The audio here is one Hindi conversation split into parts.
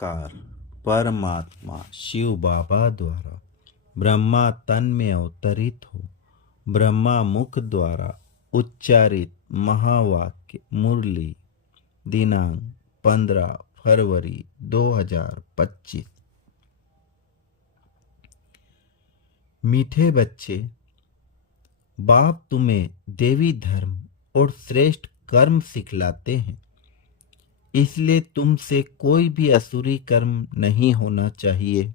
निराकार परमात्मा शिव बाबा द्वारा ब्रह्मा तन में अवतरित हो ब्रह्मा मुख द्वारा उच्चारित महावाक्य मुरली दिनांक 15 फरवरी 2025। मीठे बच्चे, बाप तुम्हें देवी धर्म और श्रेष्ठ कर्म सिखलाते हैं, इसलिए तुमसे कोई भी असुरी कर्म नहीं होना चाहिए।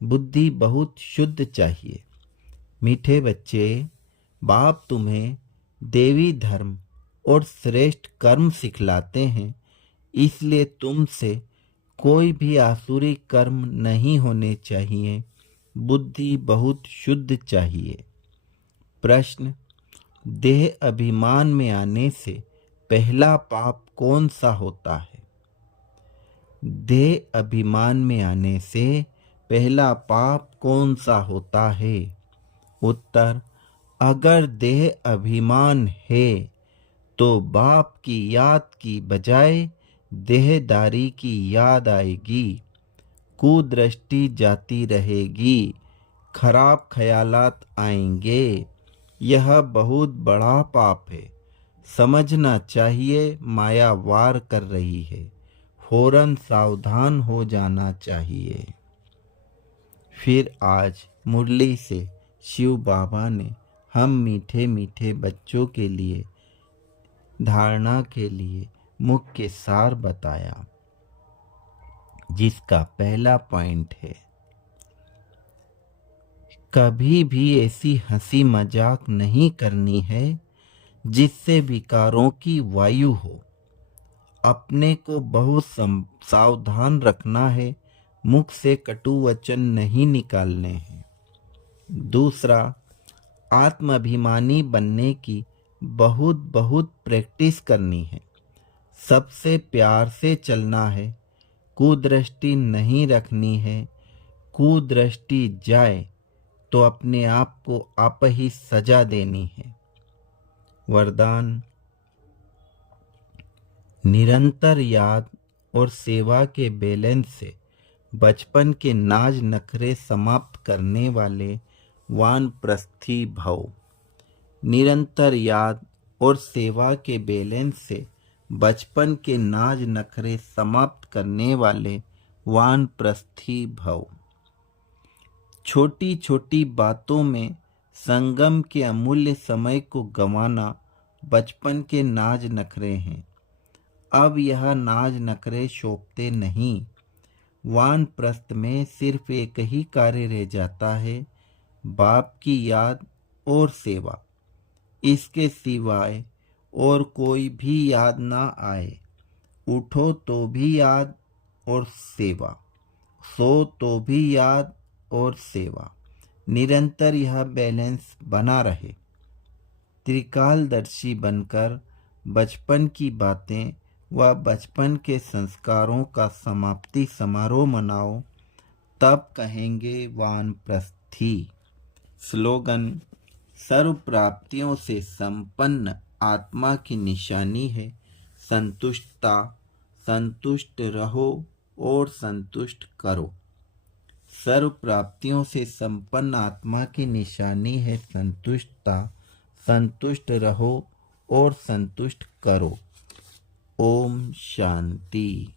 बुद्धि बहुत शुद्ध चाहिए। मीठे बच्चे, बाप तुम्हें देवी धर्म और श्रेष्ठ कर्म सिखलाते हैं, इसलिए तुमसे कोई भी आसुरी कर्म नहीं होने चाहिए। बुद्धि बहुत शुद्ध चाहिए। प्रश्न: देह अभिमान में आने से पहला पाप कौन सा होता है? देह अभिमान में आने से पहला पाप कौन सा होता है? उत्तर: अगर देह अभिमान है तो बाप की याद की बजाय देहदारी की याद आएगी, कुदृष्टि जाती रहेगी, खराब ख्यालात आएंगे। यह बहुत बड़ा पाप है। समझना चाहिए माया वार कर रही है, फौरन सावधान हो जाना चाहिए। फिर आज मुरली से शिव बाबा ने हम मीठे मीठे बच्चों के लिए धारणा के लिए मुख्य सार बताया, जिसका पहला पॉइंट है, कभी भी ऐसी हंसी मजाक नहीं करनी है जिससे विकारों की वायु हो। अपने को बहुत सावधान रखना है, मुख से कटु वचन नहीं निकालने हैं। दूसरा, आत्माभिमानी बनने की बहुत बहुत प्रैक्टिस करनी है। सबसे प्यार से चलना है, कुदृष्टि नहीं रखनी है। कुदृष्टि जाए तो अपने आप को आप ही सजा देनी है। वरदान: निरंतर याद और सेवा के बैलेंस से बचपन के नाज नखरे समाप्त करने वाले वानप्रस्थी भव। निरंतर याद और सेवा के बैलेंस से बचपन के नाज नखरे समाप्त करने वाले वानप्रस्थी भव। छोटी छोटी बातों में संगम के अमूल्य समय को गंवाना बचपन के नाज नखरे हैं। अब यह नाज नखरे शोभते नहीं। वानप्रस्थ में सिर्फ एक ही कार्य रह जाता है, बाप की याद और सेवा। इसके सिवाय और कोई भी याद ना आए। उठो तो भी याद और सेवा, सो तो भी याद और सेवा। निरंतर यह बैलेंस बना रहे। त्रिकालदर्शी बनकर बचपन की बातें व बचपन के संस्कारों का समाप्ति समारोह मनाओ, तब कहेंगे वानप्रस्थी। स्लोगन: सर्व प्राप्तियों से संपन्न आत्मा की निशानी है संतुष्टता। संतुष्ट रहो और संतुष्ट करो। सर्व प्राप्तियों से संपन्न आत्मा की निशानी है संतुष्टता। संतुष्ट रहो और संतुष्ट करो। ओम शांति।